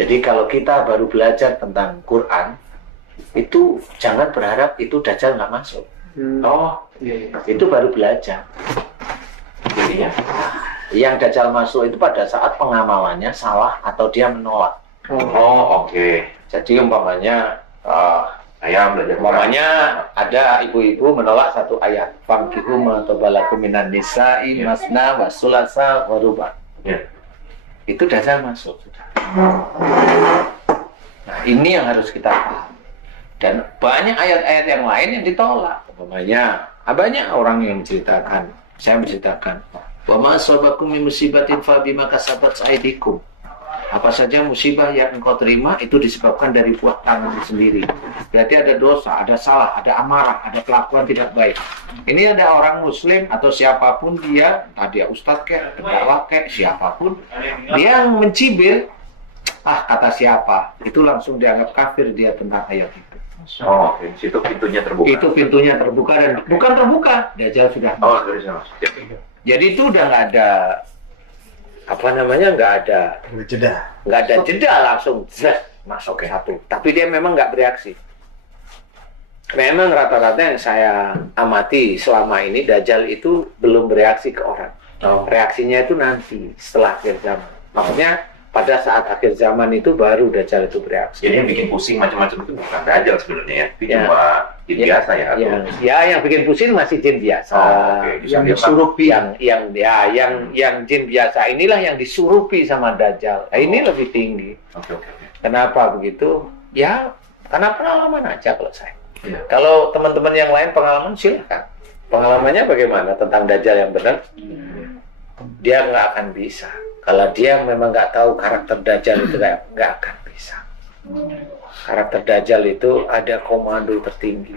Jadi kalau kita baru belajar tentang Quran, itu jangan berharap itu Dajjal nggak masuk. Oh, iya. Itu baru belajar. Jadinya Yang Dajjal masuk itu pada saat pengamalannya salah atau dia menolak. oh, oke. Jadi umpamanya Saya belajar umpamanya ada ibu-ibu menolak satu ayat, fankihu ma tabalakum minan nisa'i masna wa sulasa wa ruba. Ya. Itu Dajjal masuk sudah. Nah, ini yang harus kita paham. Dan banyak ayat-ayat yang lain yang ditolak. Umpamanya banyak orang yang menceritakan, saya menceritakan, wa ma asabakum min musibatin fa bima kasabat aydikum. Apa saja musibah yang engkau terima itu disebabkan dari buah tangan sendiri. Berarti ada dosa, ada salah, ada amarah, ada kelakuan tidak baik. Ini ada orang muslim atau siapapun dia, entah dia ustadz kek, pendakwah kek, siapapun, dia yang mencibir, kata siapa, itu langsung dianggap kafir dia tentang ayat itu. Oh, oke. Situ pintunya terbuka. Itu pintunya terbuka dan bukan terbuka, Dajjal sudah. Oh, dari sana. Jadi itu udah nggak ada nggak ada jeda langsung masuk ke satu. Tapi dia memang nggak bereaksi. Memang rata-rata yang saya amati selama ini Dajjal itu belum bereaksi ke orang. Reaksinya itu nanti setelah akhir zaman. Maksudnya pada saat akhir zaman itu baru Dajjal itu bereaksi. Jadi yang bikin pusing macam-macam itu bukan Dajjal sebenarnya ya. Itu cuma jin biasa ya. Yang bikin pusing masih jin biasa. Yang disurupi yang jin biasa inilah yang disurupi sama Dajjal. Nah, ini lebih tinggi. Oke. Kenapa begitu? Ya, karena pengalaman aja kalau saya. Ya. Kalau teman-teman yang lain pengalaman silakan. Pengalamannya bagaimana tentang Dajjal yang benar? Dia nggak akan bisa. Kalau dia memang nggak tahu karakter Dajjal itu nggak akan bisa. Karakter Dajjal itu ada komando tertinggi.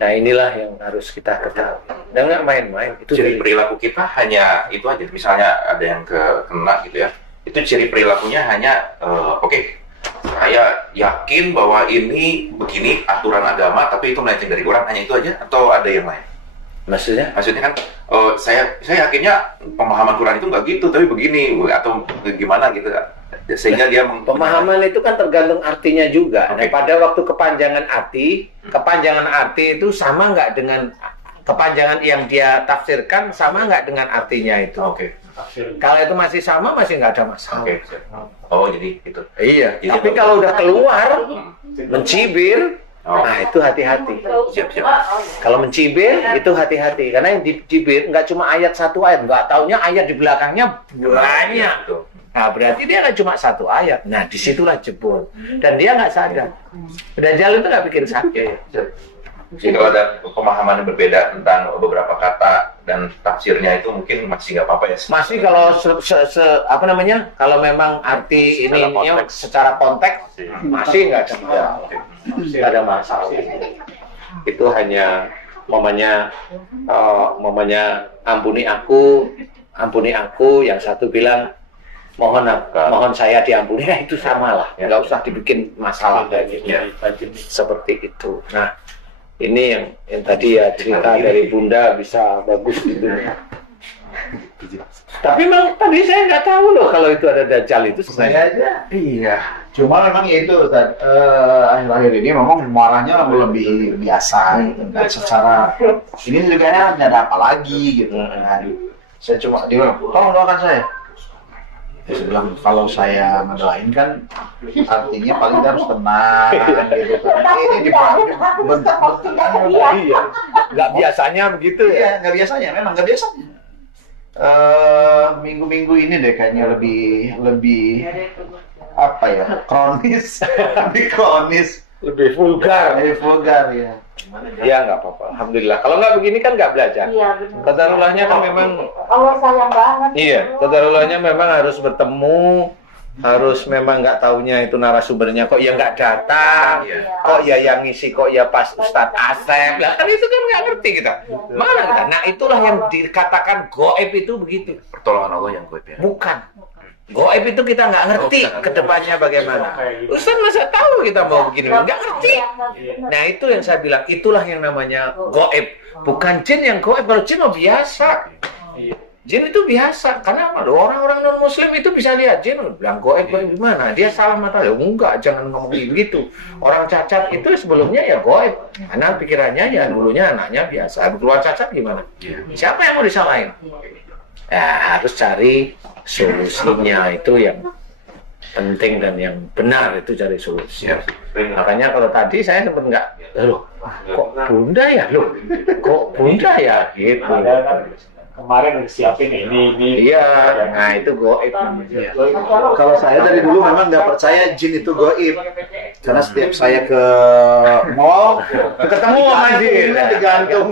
Nah inilah yang harus kita ketahui. Dan nggak main-main. Itu ciri perilaku kita hanya itu aja. Misalnya ada yang kena gitu ya. Itu ciri perilakunya hanya saya yakin bahwa ini begini aturan agama, tapi itu melenceng dari Quran. Hanya itu aja atau ada yang lain? Maksudnya kan saya yakinnya pemahaman Quran itu nggak gitu, tapi begini atau gimana gitu, sehingga dia pemahaman itu kan tergantung artinya juga. Nah, pada waktu kepanjangan arti itu sama nggak dengan kepanjangan yang dia tafsirkan, sama nggak dengan artinya itu? Kalau itu masih sama, masih nggak ada masalah. Oh, jadi itu. Iya. Jadi tapi kalau udah keluar mencibir, nah itu hati-hati. Siap. Kalau mencibir itu hati-hati, karena yang dicibir nggak cuma ayat satu ayat, nggak taunya ayat di belakangnya banyak. Nah berarti dia kan cuma satu ayat. Nah disitulah jebol, dan dia nggak sadar. Dajjal itu nggak bikin sakit. Jadi kalau ada pemahaman yang berbeda tentang beberapa kata dan tafsirnya itu mungkin masih nggak apa-apa ya? Masih kalau kalau memang arti ininya secara konteks masih nggak ada masalah. Nggak ada masalah. Itu hanya momennya ampuni aku, yang satu bilang mohon saya diampuni. Nah itu samalah, nggak usah dibikin masalah kayak gitu. Seperti itu. Nah ini yang tadi ya cerita dari Bunda bisa bagus gitu. Tapi memang tadi saya nggak tahu loh kalau itu ada Dajjal itu sebenarnya. Iya. Cuma memang itu akhir-akhir ini memang marahnya lebih biasa. Gitu. Dan secara ini juga ada apa lagi gitu. Nah, saya cuma dia bilang, tolong doakan saya. Saya bilang kalau saya ngedoain kan artinya paling harus tenang gitu. Ini bentuk-bentukan iya. Nggak biasanya begitu ya? Iya, nggak biasanya, memang nggak biasanya. Minggu-minggu ini deh kayaknya lebih apa ya, lebih vulgar ya. Ya nggak apa-apa, alhamdulillah. Kalau nggak begini kan nggak belajar. Iya, benar. Qadarulahnya kan memang. Allah sayang banget. Iya, qadarulahnya memang harus bertemu, harus memang nggak taunya itu narasumbernya kok ya nggak datang, kok ya yang ngisi kok ya pas Ustadz Asep lah, kan itu kan nggak ngerti kita. Mana kita? Nah itulah yang dikatakan goib itu begitu. Pertolongan Allah yang goib ya? Bukan. Goib itu kita nggak ngerti kedepannya bagaimana. Ustadz masa tahu kita mau begini? Nggak ngerti. Nah itu yang saya bilang, itulah yang namanya goib. Bukan jin yang goib. Kalau jin mah biasa. Jin itu biasa, karena apa? Orang-orang non-muslim itu bisa lihat jin, bilang goib gimana? Dia salah mata, enggak, jangan ngomong begitu. Orang cacat itu sebelumnya ya goib, karena pikirannya ya dulunya anaknya biasa. Keluar cacat gimana? Siapa yang mau disalahin? Ya harus cari solusinya, itu yang penting dan yang benar, itu cari solusi. Makanya kalau tadi saya sempat enggak, loh kok bunda ya, loh kok bunda ya, gitu. Kemarin udah siapin ini. Iya, nah itu goib. Kalau saya dari dulu memang nggak percaya jin itu goib, karena setiap saya ke mall Ketemu sama jin. digantung.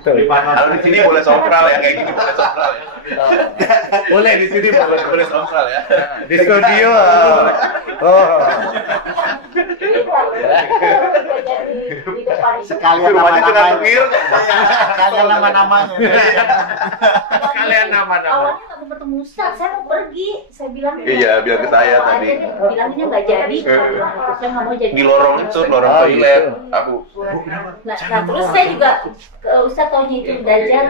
Kalau di sini boleh sompral ya, kayak gini boleh sompral ya. Boleh di sini Boleh sompral ya. di studio. Oh. Sekalian Rumahnya dengan nama-nama, tengil. sekalian nama-namanya. Kalian nama-nama. Awalnya nggak mau ketemu Ustaz, saya mau pergi. Saya bilang Iya, bilang ke saya tadi. Bilangnya nggak jadi. Saya nggak mau jadi. Di lorong itu, lorong Oh, toilet. gitu. Aku Nah, terus saya juga ke Ustaz taunya itu Dajjal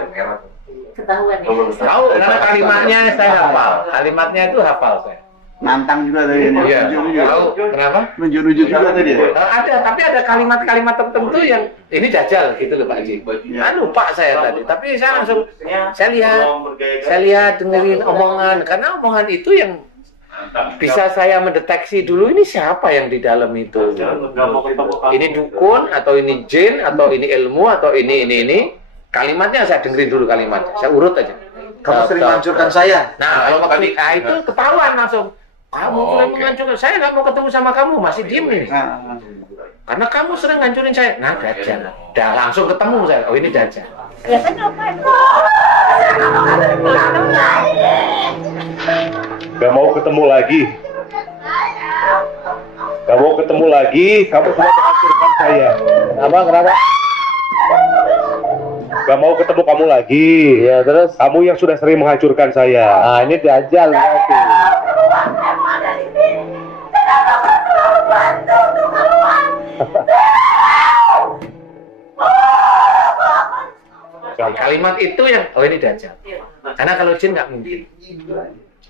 ketahuan ya. Tahu karena kalimatnya saya hafal. Kalimatnya itu hafal saya. Nantang juga tadi. Iya. Tahu kenapa? Nunjuk-nunjuk juga tadi. Ada, tapi ada kalimat-kalimat tertentu yang ini Dajjal gitu loh Pak Haji. Lupa saya tadi, tapi saya langsung saya lihat dengerin omongan, karena omongan itu yang bisa saya mendeteksi dulu ini siapa yang di dalam itu. Ini dukun atau ini jin atau ini ilmu atau ini. Kalimatnya saya dengerin dulu kalimat. Saya urut aja. Kamu sering menghancurkan saya. Nah, kalau waktu itu ketahuan langsung. Kamu mulai menghancurkan. Saya nggak mau ketemu sama kamu, masih diem nih. Karena kamu sering ngancurin saya. Nah, Dajjal. Dah langsung ketemu saya. Oh, ini Dajjal. Ya kan apa? Gak mau ketemu lagi. Gak mau ketemu lagi. Kamu sudah menghancurkan saya. Kenapa? Gak mau ketemu kamu lagi. Ya, terus? Kamu yang sudah sering menghancurkan saya. Nah, ini Dajjal berarti. Kalimat itu yang, oh ini Dajjal. Karena kalau jin nggak mungkin.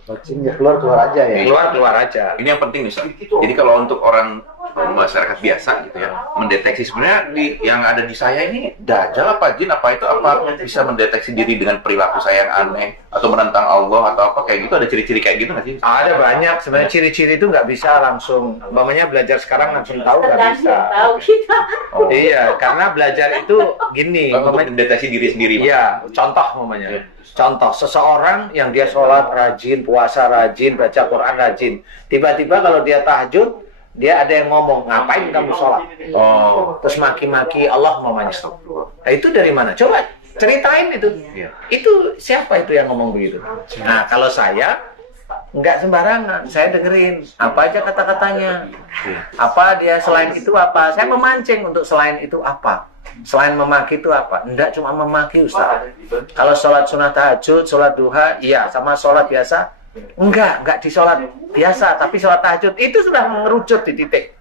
Kalau jin ya keluar aja ya. Keluar aja. ini yang penting nih, Ustaz. Jadi kalau untuk orang masyarakat biasa gitu ya, mendeteksi sebenarnya yang ada di saya ini Dajjal apa jin apa itu, apa bisa mendeteksi diri dengan perilaku saya yang aneh atau menentang Allah atau apa kayak gitu, ada ciri-ciri kayak gitu nggak sih? Ada banyak sebenarnya ciri-ciri itu nggak bisa langsung, umpamanya belajar sekarang langsung tahu nggak bisa. Tahu kita. Iya, karena belajar itu gini, Untuk umpamanya, mendeteksi diri sendiri. iya, contoh umpamanya. Contoh, seseorang yang dia sholat rajin, puasa rajin, baca Quran rajin, tiba-tiba kalau dia tahajud, dia ada yang ngomong, ngapain kamu sholat? Oh, Terus maki-maki Allah umpamanya. Nah, itu dari mana? Coba ceritain itu. iya. Itu siapa itu yang ngomong begitu? Nah, kalau saya nggak sembarangan, saya dengerin apa aja kata-katanya. Apa dia selain itu apa? Saya memancing untuk selain itu apa? Selain memaki itu apa? Enggak cuma memaki, Ustaz. Kalau sholat sunat tahajud, sholat duha, iya. Sama sholat biasa, enggak di sholat biasa, tapi sholat tahajud itu sudah mengerucut di titik.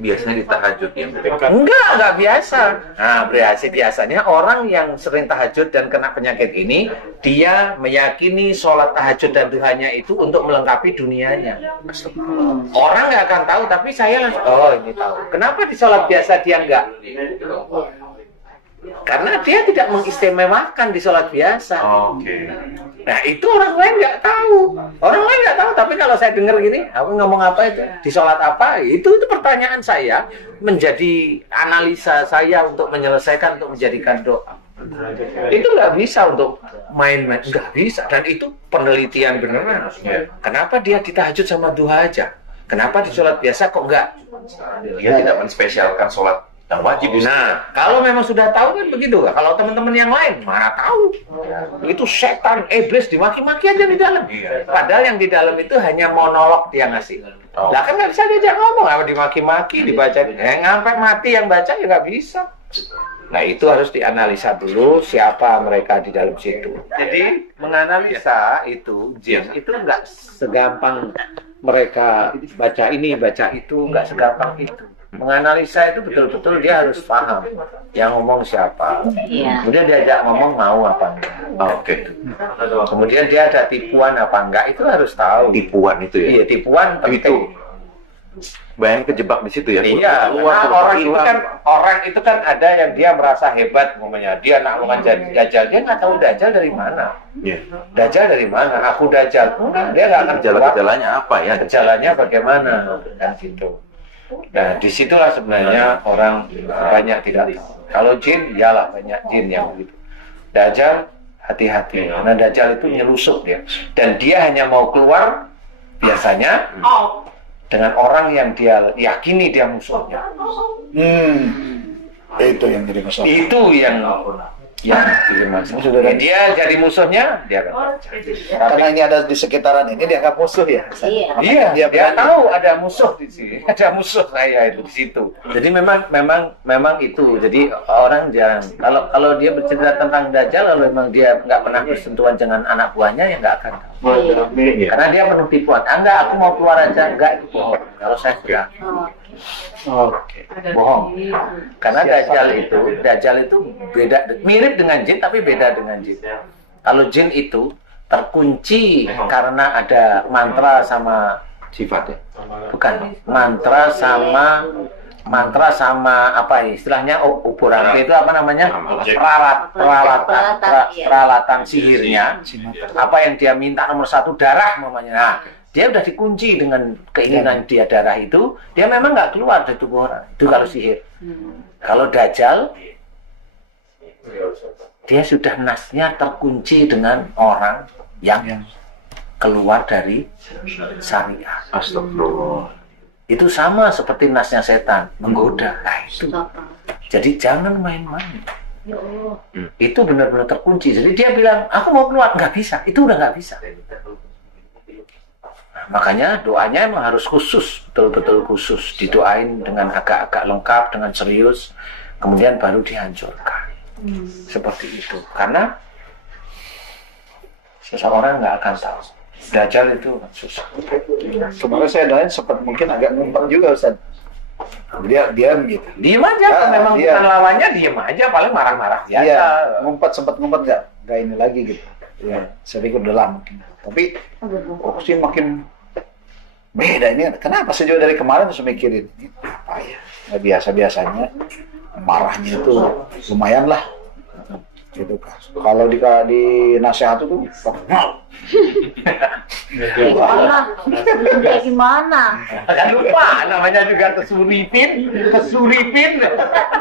Biasanya di tahajud ya. Enggak biasa. Nah, biasanya orang yang sering tahajud dan kena penyakit ini, dia meyakini sholat tahajud dan duhanya itu untuk melengkapi dunianya. Orang nggak akan tahu, tapi saya langsung, oh ini tahu. Kenapa di sholat biasa dia enggak? Karena dia tidak mengistimewakan di sholat biasa. Oke. Nah, itu orang lain nggak tahu. Orang lain nggak tahu, tapi kalau saya dengar gini, aku ngomong apa itu? Di sholat apa? Itu pertanyaan saya, menjadi analisa saya untuk menyelesaikan, untuk menjadikan doa. Itu nggak bisa untuk main-main, nggak bisa. Dan itu penelitian beneran. Kenapa dia di tahajud sama duha aja? Kenapa di sholat biasa kok nggak? Dia tidak menspesialkan sholat yang wajib. Nah, kalau memang sudah tahu kan begitu. Kalau teman-teman yang lain, mana tahu. Itu setan, iblis dimaki-maki aja di dalam. Padahal yang di dalam itu hanya monolog dia ngasih. Lah kan nggak bisa diajak ngomong, apa dimaki-maki, dibaca. Sampai mati yang baca ya nggak bisa. Nah, itu harus dianalisa dulu siapa mereka di dalam situ. Jadi, menganalisa itu, jin, itu nggak segampang mereka baca ini, baca itu, nggak segampang itu. menganalisa itu betul-betul dia harus paham yang ngomong siapa. Iya. Kemudian diajak ngomong mau apa enggak. Oke. Kemudian dia ada tipuan apa enggak, itu harus tahu. Tipuan itu ya. Iya, tipuan penting. Bayang kejebak di situ ya. Iya, karena orang itu kan ada yang dia merasa hebat, umpamanya dia nak mengajar Dajjal, dia nggak tahu Dajjal dari mana. Iya. Dajjal dari mana? Aku Dajjal. Enggak, dia nggak akan Gejala-gejalanya apa ya? gejalanya bagaimana kan gitu. Nah, disitulah sebenarnya orang banyak tidak tahu. Kalau jin, iyalah banyak jin yang begitu. Dajjal, hati-hati. Karena Dajjal itu nyelusup dia, dan dia hanya mau keluar biasanya dengan orang yang dia yakini dia musuhnya. Itu yang jadi masalah. Itu yang jadi masalah. Dia jadi musuhnya, dia akan Karena ini ada di sekitaran ini dianggap musuh ya. Iya. Iya, dia berani. tahu ada musuh di sini, ada musuh saya itu di situ. Jadi memang itu. Jadi orang jarang. Kalau dia bercerita tentang Dajjal, lalu memang dia nggak pernah bersentuhan dengan anak buahnya, ya nggak akan tahu. Karena dia penuh tipuan. Enggak, aku mau keluar aja. Enggak, itu bohong. Kalau saya sudah Oke. bohong. Karena Dajjal itu beda, mirip dengan jin tapi beda dengan jin. Kalau jin itu terkunci karena ada mantra sama Sifatnya. bukan mantra sama apa ya istilahnya ukuran itu apa namanya peralatan sihirnya, apa yang dia minta nomor 1 darah namanya. Nah, dia udah dikunci dengan keinginan dia darah itu, dia memang nggak keluar dari tubuh orang. Itu kalau sihir. Kalau Dajjal, dia sudah nasnya terkunci dengan orang yang keluar dari syariat. Astagfirullah. Itu sama seperti nasnya setan, menggoda. Nah, itu. Jadi jangan main-main. Ya Allah. Itu benar-benar terkunci. Jadi dia bilang, aku mau keluar. Nggak bisa. Itu udah nggak bisa. Nah, makanya doanya emang harus khusus. Betul-betul khusus. Didoain dengan agak-agak lengkap, dengan serius. Kemudian baru dihancurkan. Seperti itu. Karena seseorang nggak akan tahu. Dajjal itu susah. Kemarin saya doain sempat mungkin agak ngumpet juga Ustaz. Dia diam gitu. Diem aja, Ya, kalau memang diam. bukan lawannya diem aja, paling marah-marah biasa. Iya, sempat ngumpet nggak ini lagi gitu. Ya, saya pikir udah lama. Tapi sih makin beda ini. Kenapa sejauh dari kemarin terus mikirin ini apa ya? Nggak biasa-biasanya marahnya itu lumayan lah. Gitu kan. Kalau di nasihat itu Kayak gimana? Jangan lupa, namanya juga kesuripin.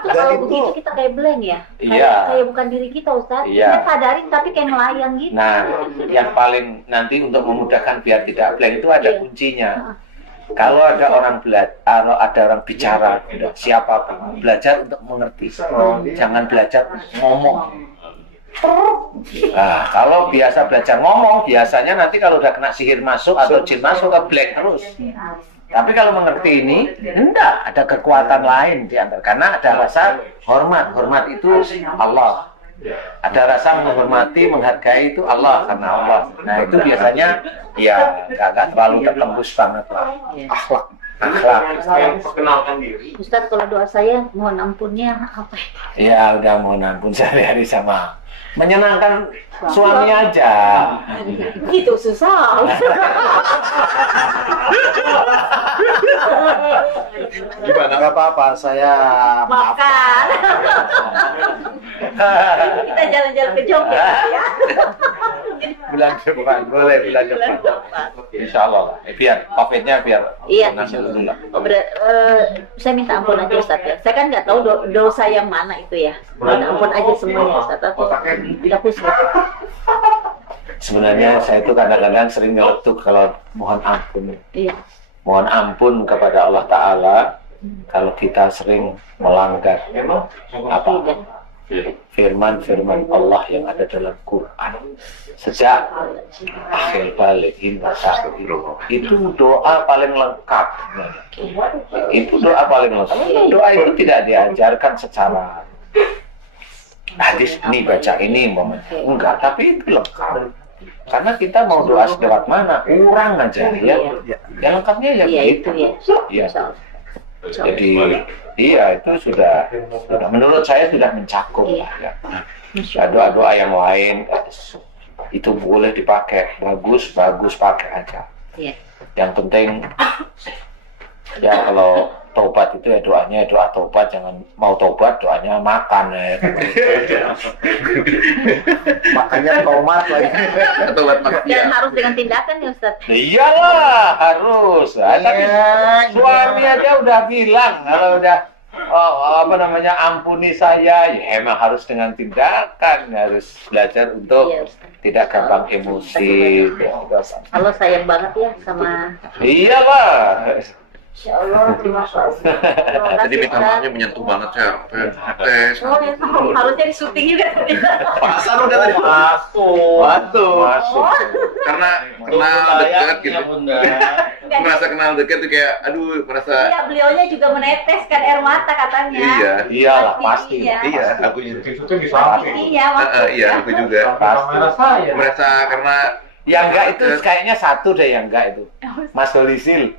Kalau begitu kita kayak blank ya? Iya. Kayak bukan diri kita Ustaz. Iya. Kita sadarin tapi kayak melayang gitu. Nah, yang paling nanti untuk memudahkan biar tidak blank itu ada kuncinya. Kalau ada orang kalau ada orang bicara, siapapun belajar untuk mengerti. Jangan belajar ngomong. Nah, kalau biasa belajar ngomong, biasanya nanti kalau udah kena sihir masuk atau jin masuk ke blank terus. Tapi kalau mengerti ini, enggak, ada kekuatan lain di antara. Karena ada rasa hormat. Hormat itu Allah. Ada rasa menghormati, menghargai itu Allah, karena Allah. Nah, itu biasanya ya enggak terlalu tertembus banget lah. Akhlak. Perkenalkan diri. Ustaz, kalau doa saya mohon ampunnya apa? Ya udah mohon ampun sehari-hari sama menyenangkan suami aja. Itu susah. gimana? Nggak apa-apa, saya Makan. Kita jalan-jalan ke Jogja ya. Bulan depan, boleh bulan depan. Insya Allah lah. Biar COVID-nya biar Iya. tenang dulu lah. Saya minta ampun aja Ustaz ya. Saya kan nggak tahu dosa yang mana itu ya. Minta ampun aja semuanya Ustaz. Tapi tidak khusus. Sebenarnya saya itu kadang-kadang sering nyeletuk kalau mohon ampun. Iya. Mohon ampun kepada Allah Ta'ala kalau kita sering melanggar apa firman-firman Allah yang ada dalam Quran. Sejak akhir balikin itu doa paling lengkap. Itu doa paling lengkap. Doa itu tidak diajarkan secara hadis ini baca ini enggak, tapi itu lengkap. Karena kita mau doa lewat mana, kurang aja ya. Yang lengkapnya ya Iya begitu. itu ya. Ya. Jadi iya itu sudah menurut saya sudah mencakup Iya. lah ya. Masya Doa-doa yang lain itu boleh dipakai, bagus pakai aja. Iya. Yang penting ya kalau tobat itu ya doanya doa tobat, jangan mau tobat doanya makan ya. Makanya tomat lagi. Atau buat makan Dan ya. harus dengan tindakan ya Ustaz. Iyalah harus. Tapi suami aja udah bilang kalau udah ampuni saya, ya emang harus dengan tindakan, harus belajar untuk Iya, Ustaz. tidak gampang emosi. Kalau sayang banget ya sama Iyalah. Insya Allah, terima kasih. Jadi minta maafnya menyentuh banget ya. Tes. Oh, ya, harusnya di syuting juga tadi. Pasar udah tadi. Masuk. Karena kenal dekat gitu. Merasa kenal dekat tuh kayak aduh merasa Iya, beliaunya juga meneteskan air mata katanya. iya. Iyalah pasti. Iya, aku juga. Iya, waktu. Iya, aku juga. Pasti. Merasa karena Yang enggak itu kayaknya satu deh yang enggak itu. Mas Holisil.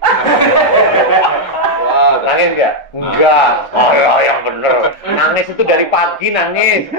Nangis enggak? Enggak. Oh, yang bener. Nangis itu dari pagi nangis.